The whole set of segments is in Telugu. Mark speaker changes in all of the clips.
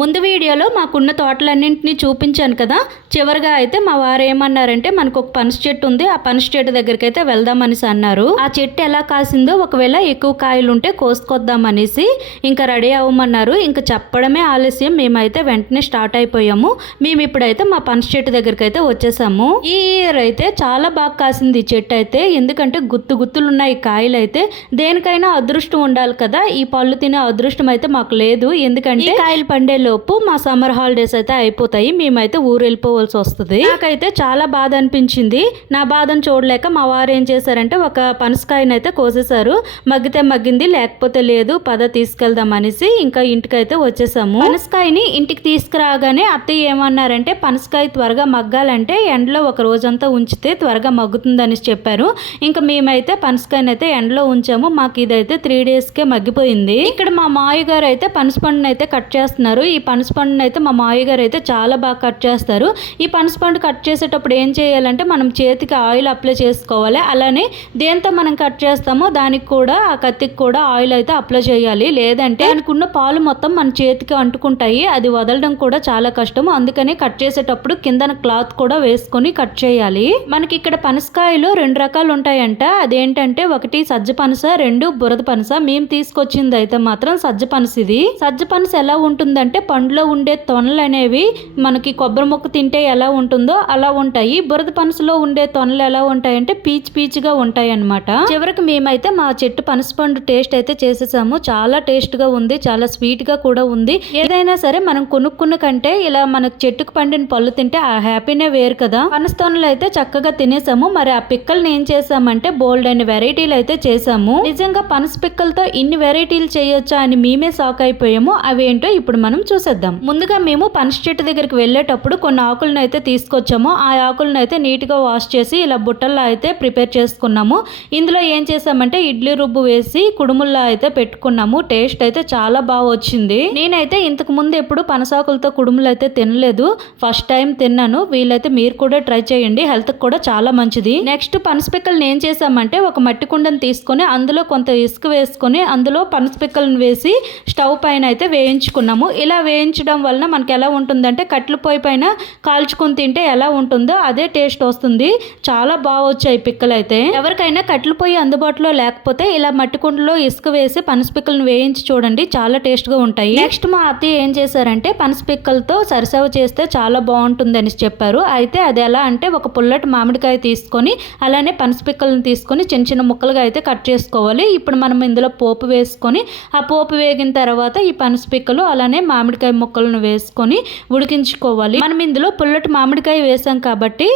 Speaker 1: ముందు వీడియోలో మాకున్న తోటలన్నింటినీ చూపించాను కదా. చివరిగా అయితే మా వారు ఏమన్నారంటే మనకు ఒక పనస చెట్టు ఉంది ఆ పనస చెట్టు దగ్గరికి అయితే వెళ్దామనేసి అన్నారు. ఆ చెట్టు ఎలా కాసిందో ఒకవేళ ఎక్కువ కాయలు ఉంటే కోసుకొద్దామనేసి ఇంకా రెడీ అవ్వమన్నారు. ఇంకా చెప్పడమే ఆలస్యం మేమైతే వెంటనే స్టార్ట్ అయిపోయాము. మేము ఇప్పుడైతే మా పనస చెట్టు దగ్గరికి అయితే వచ్చేసాము. ఈ ఇయర్ అయితే చాలా బాగా కాసింది ఈ చెట్టు అయితే. ఎందుకంటే గుత్తు గుత్తులు ఉన్నాయి కాయలు అయితే దేనికైనా అదృష్టం ఉండాలి కదా. ఈ పళ్ళు తినే అదృష్టం అయితే మాకు లేదు. ఎందుకంటే కాయలు పండే లోపు మా సమ్మర్ హాలిడేస్ అయితే అయిపోతాయి. మేమైతే ఊరు వెళ్ళిపోవాల్సి వస్తుంది. నాకైతే చాలా బాధ అనిపించింది. నా బాధను చూడలేక మా వారు ఏం చేశారంటే ఒక పనసకాయని అయితే కోసేశారు. మగ్గితే మగ్గింది లేకపోతే లేదు పద తీసుకెళ్దాం అనేసి ఇంకా ఇంటికైతే వచ్చేసాము. పనసకాయని ఇంటికి తీసుకురాగానే అత్తయ్య ఏమన్నారంటే పనసకాయ త్వరగా మగ్గాలంటే ఎండలో ఒక రోజంతా ఉంచితే త్వరగా మగ్గుతుందని చెప్పారు. ఇంకా మేమైతే పనసకాయని అయితే ఎండలో ఉంచాము. మాకు ఇదైతే త్రీ డేస్కే మగ్గిపోయింది. ఇక్కడ మా మాయ గారు అయితే పనసపండునైతే అయితే కట్ చేస్తున్నారు. ఈ పనసపండుని అయితే మా మాయ గారు అయితే చాలా బాగా కట్ చేస్తారు. ఈ పనసపండు కట్ చేసేటప్పుడు ఏం చేయాలంటే మనం చేతికి ఆయిల్ అప్లై చేసుకోవాలి. అలానే దేంతో మనం కట్ చేస్తామో దానికి కూడా ఆ కత్తికి కూడా ఆయిల్ అయితే అప్లై చేయాలి. లేదంటే అనుకున్న పాలు మొత్తం మన చేతికి అంటుకుంటాయి. అది వదలడం కూడా చాలా కష్టం అందుకని కట్ చేసేటప్పుడు కిందన క్లాత్ కూడా వేసుకొని కట్ చేయాలి. మనకి ఇక్కడ పనసకాయలు రెండు రకాలు ఉంటాయంట. అదేంటంటే ఒకటి సజ్జ పనస రెండు బురద పనస. మేము తీసుకొచ్చింది అయితే మాత్రం సజ్జ పనస ఇది. సజ్జ పనస ఎలా ఉంటుందంటే పండులో ఉండే తొనలు అనేవి మనకి కొబ్బరి మొక్క తింటే ఎలా ఉంటుందో అలా ఉంటాయి. బురద పనసలో ఉండే తొనలు ఎలా ఉంటాయంటే పీచు పీచుగా ఉంటాయి అన్నమాట. చివరికి మేమైతే మా చెట్టు పనసపండు టేస్ట్ అయితే చేసేసాము. చాలా టేస్ట్గా ఉంది చాలా స్వీట్గా కూడా ఉంది. ఏదైనా సరే మనం కొనుక్కున్న కంటే ఇలా మనకు చెట్టుకు పండిన పళ్ళు తింటే ఆ హ్యాపీనే వేరు కదా. పనస తొనలు అయితే చక్కగా తినేసాము. మరి ఆ పిక్కల్ని ఏం చేసామంటే బోల్డ్ అయిన వెరైటీలు అయితే చేసాము. నిజంగా పనస పిక్కలతో ఇన్ని వెరైటీలు చేయొచ్చా అని మేమే షాక్ అయిపోయాము. అవేంటో ఇప్పుడు మనం చూసేద్దాం. ముందుగా మేము పనస చెట్టు దగ్గరికి వెళ్ళేటప్పుడు కొన్ని ఆకులను అయితే తీసుకొచ్చాము. ఆ ఆకులను అయితే నీట్గా వాష్ చేసి ఇలా బుట్టల్లో అయితే ప్రిపేర్ చేసుకున్నాము. ఇందులో ఏం చేసామంటే ఇడ్లీ రుబ్బు వేసి కుడుముల్లా అయితే పెట్టుకున్నాము. టేస్ట్ అయితే చాలా బాగా వచ్చింది. నేనైతే ఇంతకు ముందు ఎప్పుడు పనసాకులతో కుడుములు అయితే తినలేదు. ఫస్ట్ టైం తిన్నాను. వీలైతే మీరు కూడా ట్రై చేయండి. హెల్త్ కూడా చాలా మంచిది. నెక్స్ట్ పనసపిక్కలను ఏం చేసామంటే ఒక మట్టి కుండను తీసుకొని అందులో కొంత ఇసుక వేసుకొని అందులో పనస పిక్కలను వేసి స్టవ్ పైన అయితే వేయించుకున్నాము. ఇలా వేయించడం వలన మనకి ఎలా ఉంటుందంటే కట్టెల పొయ్యి పైన కాల్చుకొని తింటే ఎలా ఉంటుందో అదే టేస్ట్ వస్తుంది. చాలా బాగా వచ్చాయి పిక్కలు అయితే ఎవరికైనా కట్టెల పొయ్యి అందుబాటులో లేకపోతే ఇలా మట్టి కుండలో ఇసుక వేసి పనస పిక్కలను వేయించి చూడండి చాలా టేస్ట్గా ఉంటాయి. నెక్స్ట్ మా అత్తయ్య ఏం చేశారంటే పనస పిక్కలతో సరిసవ చేస్తే చాలా బాగుంటుంది అని చెప్పారు. అయితే అది ఎలా అంటే ఒక పుల్లటి మామిడికాయ తీసుకొని అలానే పనస పిక్కలను తీసుకొని చిన్న చిన్న ముక్కలుగా అయితే కట్ చేసుకోవాలి. ఇప్పుడు మనం ఇందులో పోపు వేసుకొని ఆ పోపు వేగిన తర్వాత ఈ పనస పిక్కలు అలానే మామిడికాయ ముక్కలను వేసుకొని ఉడికించుకోవాలి. మనం ఇందులో పుల్లటి మామిడికాయ వేసాం కాబట్టి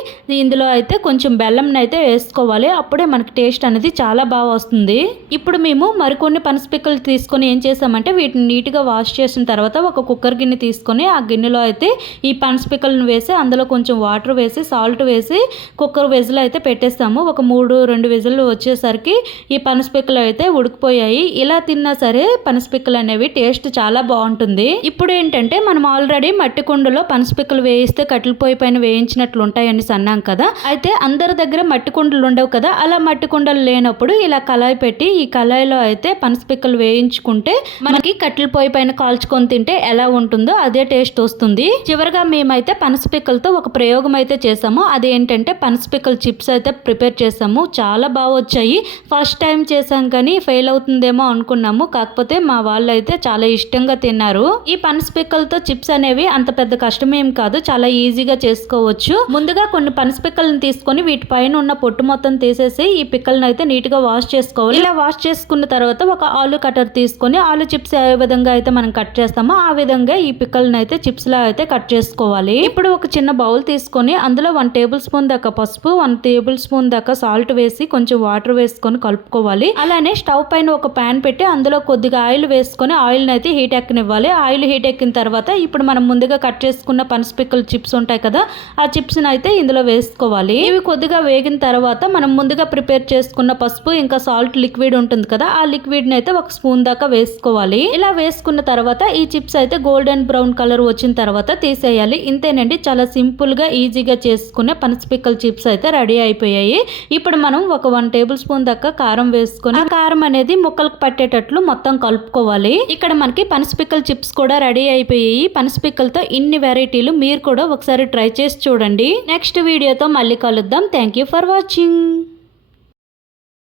Speaker 1: ఇందులో అయితే కొంచెం బెల్లంని అయితే వేసుకోవాలి. అప్పుడే మనకి టేస్ట్ అనేది చాలా బాగా వస్తుంది. ఇప్పుడు మేము మరికొన్ని పనస పిక్కలు తీసుకొని ఏం చేసామంటే వీటిని నీట్గా వాష్ చేసిన తర్వాత ఒక కుక్కర్ గిన్నె తీసుకొని ఆ గిన్నెలో అయితే ఈ పనస పిక్కలను వేసి అందులో కొంచెం వాటర్ వేసి సాల్ట్ వేసి కుక్కర్ విజిల్ అయితే పెట్టేస్తాము. ఒక మూడు రెండు విజిల్ వచ్చేసరికి ఈ పనస పిక్కలు అయితే ఉడికిపోయాయి. ఇలా తిన్నా సరే పనస పిక్కలు అనేవి టేస్ట్ చాలా బాగుంటుంది. ఇప్పుడు ఏంటంటే మనం ఆల్రెడీ మట్టి కుండలో పనస పిక్కలు వేయిస్తే కట్టెల పొయ్యి పైన వేయించినట్లు ఉంటాయని అన్నాం కదా. అయితే అందరి దగ్గర మట్టి కుండలు ఉండవు కదా. అలా మట్టి కుండలు లేనప్పుడు ఇలా కళాయి పెట్టి ఈ కళాయిలో అయితే పనస పిక్కలు వేయించుకుంటే మనకి కట్టెల పొయ్యి పైన కాల్చుకొని తింటే ఎలా ఉంటుందో అదే టేస్ట్ వస్తుంది. చివరిగా మేమైతే పనస పిక్కలతో ఒక ప్రయోగం అయితే చేసాము అదేంటంటే పనస పిక్కల చిప్స్ అయితే ప్రిపేర్ చేసాము చాలా బాగా వచ్చాయి. ఫస్ట్ టైం చేసాం కానీ ఫెయిల్ అవుతుందేమో అనుకున్నాము. కాకపోతే మా వాళ్ళు అయితే చాలా ఇష్టంగా తిన్నారు. ఈ పనస పిక్కలతో చిప్స్ అనేవి అంత పెద్ద కష్టమేం కాదు చాలా ఈజీగా చేసుకోవచ్చు. ముందుగా కొన్ని పనసపిక్కలను తీసుకొని వీటి పైన ఉన్న పొట్టు మొత్తం తీసేసి ఈ పిక్కలను అయితే నీట్గా వాష్ చేసుకోవాలి. ఇలా వాష్ చేసుకున్న తర్వాత ఒక ఆలు కటర్ తీసుకొని ఆలు చిప్స్ ఏ విధంగా అయితే మనం కట్ చేస్తామో ఆ విధంగా ఈ పిక్కలను అయితే చిప్స్ లా అయితే కట్ చేసుకోవాలి. ఇప్పుడు ఒక చిన్న బౌల్ తీసుకొని అందులో వన్ టేబుల్ స్పూన్ దాకా పసుపు వన్ టేబుల్ స్పూన్ దాకా సాల్ట్ వేసి కొంచెం వాటర్ వేసుకొని కలుపుకోవాలి. అలానే స్టవ్ పైన ఒక ప్యాన్ పెట్టి అందులో కొద్దిగా ఆయిల్ వేసుకొని ఆయిల్ అయితే హీట్ ఎక్కనివ్వాలి. ఆయిల్ హీట్ ఎక్కిన తర్వాత ఇప్పుడు మనం ముందుగా కట్ చేసుకున్న పనస పిక్కల చిప్స్ ఉంటాయి కదా ఆ చిప్స్ అయితే ఇందులో వేసుకోవాలి. ఇవి కొద్దిగా వేగిన తర్వాత మనం ముందుగా ప్రిపేర్ చేసుకున్న పసుపు ఇంకా సాల్ట్ లిక్విడ్ ఉంటుంది కదా ఆ లిక్విడ్ని అయితే ఒక స్పూన్ దాకా వేసుకోవాలి. ఇలా వేసుకున్న తర్వాత ఈ చిప్స్ అయితే గోల్డెన్ బ్రౌన్ కలర్ వచ్చిన తర్వాత తీసేయాలి. ఇంతేనండి చాలా సింపుల్గా ఈజీగా చేసుకునే పనస పిక్కల చిప్స్ అయితే రెడీ అయిపోయాయి. ఇప్పుడు మనం ఒక వన్ టేబుల్ స్పూన్ దాకా కారం వేసుకుని ఆ కారం అనేది ముక్కలకు పట్టేటట్లు మొత్తం కలుపుకోవాలి. ఇక్కడ మనకి పనస పిక్కల చిప్స్ కూడా రెడీ అయిపోయాయి. పనస పిక్కలతో ఇన్ని వెరైటీలు మీరు కూడా ఒకసారి ట్రై చేసి చూడండి. నెక్స్ట్ వీడియోతో మళ్ళీ కలుద్దాం. Thank you for watching